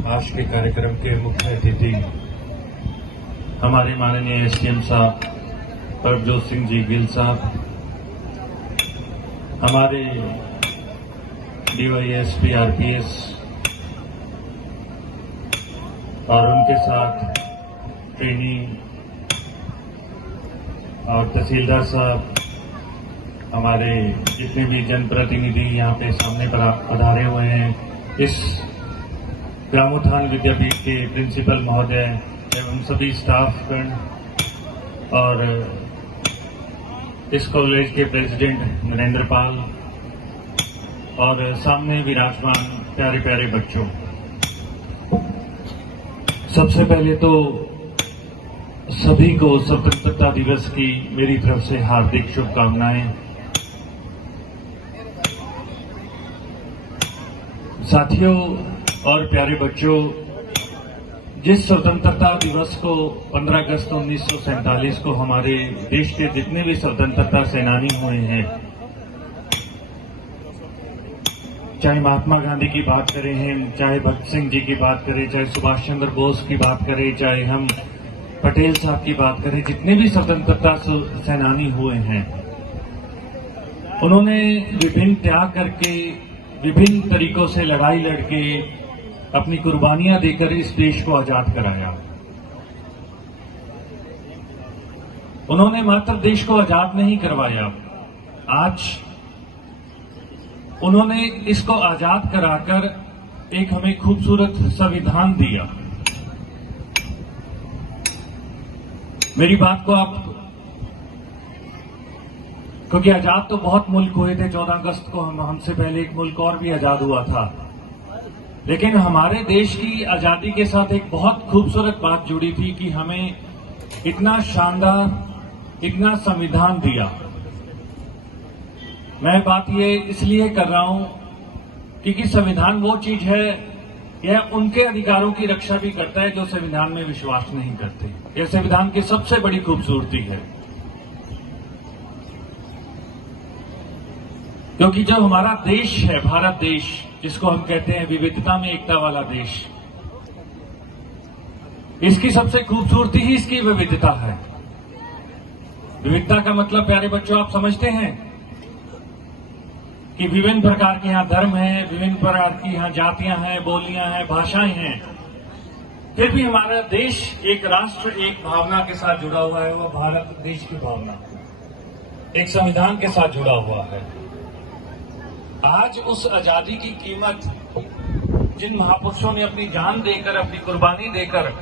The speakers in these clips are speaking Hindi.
आज के कार्यक्रम के मुख्य अतिथि हमारे माननीय एसडीएम साहब प्रभजोत सिंह जी गिल साहब, हमारे डीवाईएसपी आरपीएस और उनके साथ ट्रेनी और तहसीलदार साहब, हमारे जितने भी जनप्रतिनिधि यहाँ पे सामने पधारे हुए हैं, इस ग्रामोत्थान विद्यापीठ के प्रिंसिपल महोदय एवं सभी स्टाफगण और इस कॉलेज के प्रेसिडेंट नरेंद्र पाल और सामने विराजमान प्यारे प्यारे बच्चों, सबसे पहले तो सभी को स्वतंत्रता दिवस की मेरी तरफ से हार्दिक शुभकामनाएं। साथियों और प्यारे बच्चों, जिस स्वतंत्रता दिवस को 15 अगस्त 1947 को हमारे देश के जितने भी स्वतंत्रता सेनानी हुए हैं, चाहे महात्मा गांधी की बात करें हैं, चाहे भगत सिंह जी की बात करें, चाहे सुभाष चंद्र बोस की बात करें, चाहे हम पटेल साहब की बात करें, जितने भी स्वतंत्रता सेनानी हुए हैं, उन्होंने विभिन्न त्याग करके, विभिन्न तरीकों से लड़ाई लड़के, अपनी कुर्बानियां देकर इस देश को आजाद कराया। उन्होंने मात्र देश को आजाद नहीं करवाया, आज उन्होंने इसको आजाद कराकर एक हमें खूबसूरत संविधान दिया। मेरी बात को आप, क्योंकि आजाद तो बहुत मुल्क हुए थे, 14 अगस्त को हमसे पहले एक मुल्क और भी आजाद हुआ था, लेकिन हमारे देश की आजादी के साथ एक बहुत खूबसूरत बात जुड़ी थी कि हमें इतना शानदार, इतना संविधान दिया। मैं बात ये इसलिए कर रहा हूं क्योंकि संविधान वो चीज है, यह उनके अधिकारों की रक्षा भी करता है जो संविधान में विश्वास नहीं करते। यह संविधान की सबसे बड़ी खूबसूरती है, क्योंकि जो हमारा देश है, भारत देश, जिसको हम कहते हैं विविधता में एकता वाला देश, इसकी सबसे खूबसूरती ही इसकी विविधता है। विविधता का मतलब प्यारे बच्चों आप समझते हैं कि विभिन्न प्रकार के यहाँ धर्म हैं, विभिन्न प्रकार की यहाँ जातियां हैं, बोलियां हैं, भाषाएं हैं, फिर भी हमारा देश एक राष्ट्र, एक भावना के साथ जुड़ा हुआ है। वह भारत देश की भावना एक संविधान के साथ जुड़ा हुआ है। आज उस आजादी की कीमत जिन महापुरुषों ने अपनी जान देकर, अपनी कुर्बानी देकर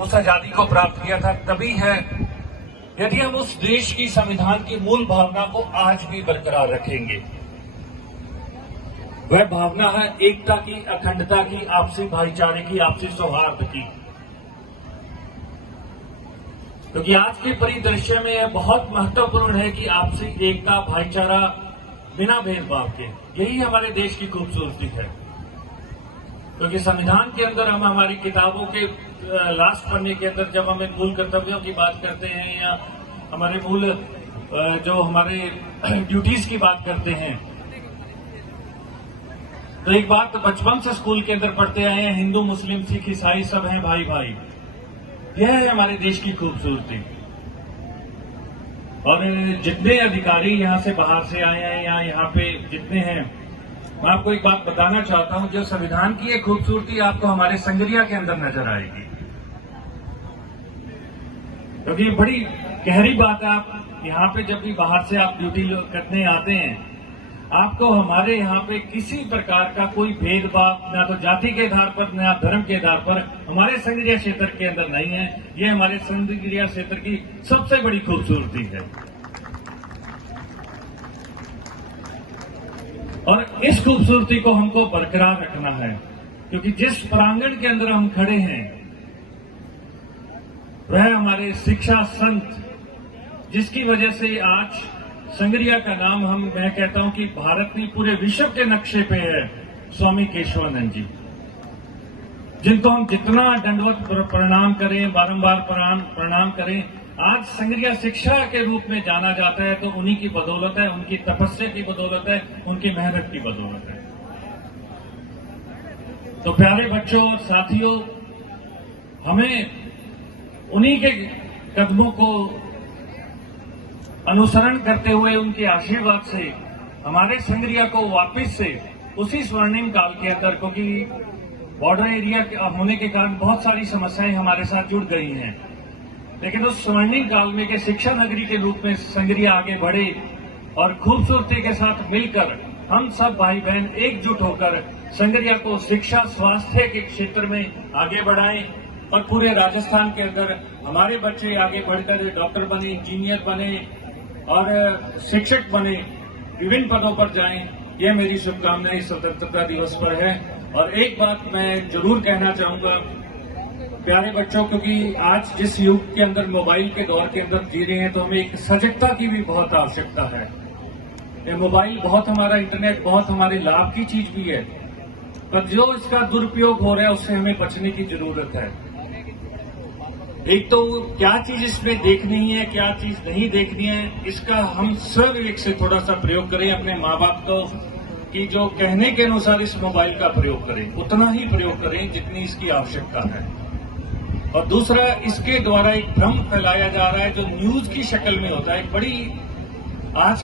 उस आजादी को प्राप्त किया था, तभी है यदि हम उस देश की संविधान की मूल भावना को आज भी बरकरार रखेंगे। वह भावना है एकता की, अखंडता की, आपसी भाईचारे की, आपसी सौहार्द की। क्योंकि आज के परिदृश्य में यह बहुत महत्वपूर्ण है कि आपसी एकता, भाईचारा बिना भेदभाव के, यही हमारे देश की खूबसूरती है। क्योंकि संविधान के अंदर हम हमारी किताबों के लास्ट पन्ने के अंदर जब हम मूल कर्तव्यों की बात करते हैं या हमारे मूल जो हमारे ड्यूटीज की बात करते हैं, तो एक बात बचपन से स्कूल के अंदर पढ़ते आए हैं, हिंदू मुस्लिम सिख ईसाई सब हैं भाई भाई। यह है हमारे देश की खूबसूरती। और जितने अधिकारी यहां से बाहर से आए हैं या यहाँ पे जितने हैं, मैं आपको एक बात बताना चाहता हूं, जो संविधान की एक खूबसूरती आपको हमारे संगरिया के अंदर नजर आएगी। क्योंकि ये बड़ी गहरी बात है। आप यहाँ पे जब भी बाहर से आप ड्यूटी करने आते हैं, आपको हमारे यहाँ पे किसी प्रकार का कोई भेदभाव, ना तो जाति के आधार पर, ना धर्म के आधार पर, हमारे संगरिया क्षेत्र के अंदर नहीं है। ये हमारे संगरिया क्षेत्र की सबसे बड़ी खूबसूरती है। और इस खूबसूरती को हमको बरकरार रखना है, क्योंकि जिस प्रांगण के अंदर हम खड़े हैं, वह हमारे शिक्षा संत, जिसकी वजह से आज संगरिया का नाम मैं कहता हूं कि भारत की पूरे विश्व के नक्शे पे है, स्वामी केशवानंद जी, जिनको हम जितना दंडवत प्रणाम करें, बारंबार प्रणाम करें, आज संगरिया शिक्षा के रूप में जाना जाता है, तो उन्हीं की बदौलत है, उनकी तपस्या की बदौलत है, उनकी मेहनत की बदौलत है। तो प्यारे बच्चों और साथियों, हमें उन्हीं के कदमों को अनुसरण करते हुए उनके आशीर्वाद से हमारे संग्रिया को वापस से उसी स्वर्णिम काल के अंदर, क्योंकि बॉर्डर एरिया होने के कारण बहुत सारी समस्याएं हमारे साथ जुड़ गई हैं, लेकिन उस स्वर्णिम काल में के शिक्षा नगरी के रूप में संग्रिया आगे बढ़े और खूबसूरती के साथ मिलकर हम सब भाई बहन एकजुट होकर संग्रिया को शिक्षा स्वास्थ्य के क्षेत्र में आगे बढ़ाएं और पूरे राजस्थान के अंदर हमारे बच्चे आगे बढ़कर डॉक्टर बने, इंजीनियर बने और शिक्षक बने, विभिन्न पदों पर जाएं। यह मेरी शुभकामनाएं स्वतंत्रता दिवस पर है। और एक बात मैं जरूर कहना चाहूंगा प्यारे बच्चों, क्योंकि आज जिस युग के अंदर मोबाइल के दौर के अंदर जी रहे हैं, तो हमें एक सजगता की भी बहुत आवश्यकता है। ये मोबाइल बहुत हमारा, इंटरनेट बहुत हमारे लाभ की चीज भी है, पर जो इसका दुरुपयोग हो रहा है उससे हमें बचने की जरूरत है। एक तो क्या चीज इसमें देखनी है, क्या चीज नहीं देखनी है, इसका हम स्वविवेक से थोड़ा सा प्रयोग करें। अपने माँ बाप को कि जो कहने के अनुसार इस मोबाइल का प्रयोग करें, उतना ही प्रयोग करें जितनी इसकी आवश्यकता है। और दूसरा, इसके द्वारा एक भ्रम फैलाया जा रहा है जो न्यूज की शक्ल में होता है। एक बड़ी आज